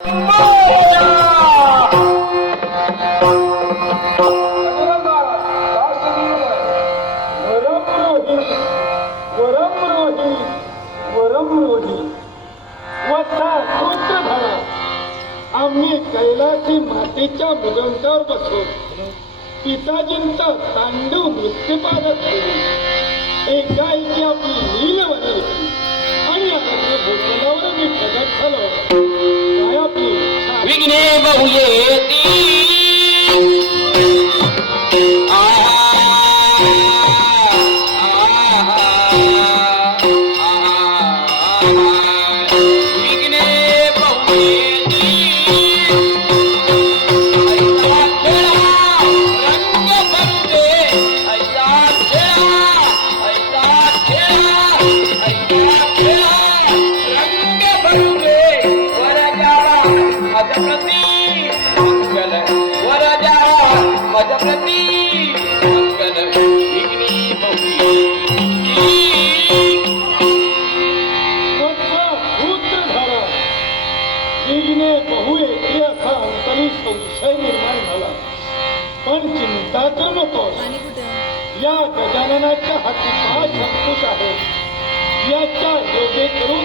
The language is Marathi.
आम्ही कैलासी मातेच्या मृदंगावर बसून पिताजींचा तांडव नृत्यपादक करू एकाएकी आपली लील बनवली आणि अरण्य भूतलावर मी प्रगट झालो. काय आपली विघ्ने बहुयेती संशय निर्माण झाला. पण चिंता करू नकोस. या गजाननाच्या हाती 5 अंकुश आहेत. याच्या योगे करून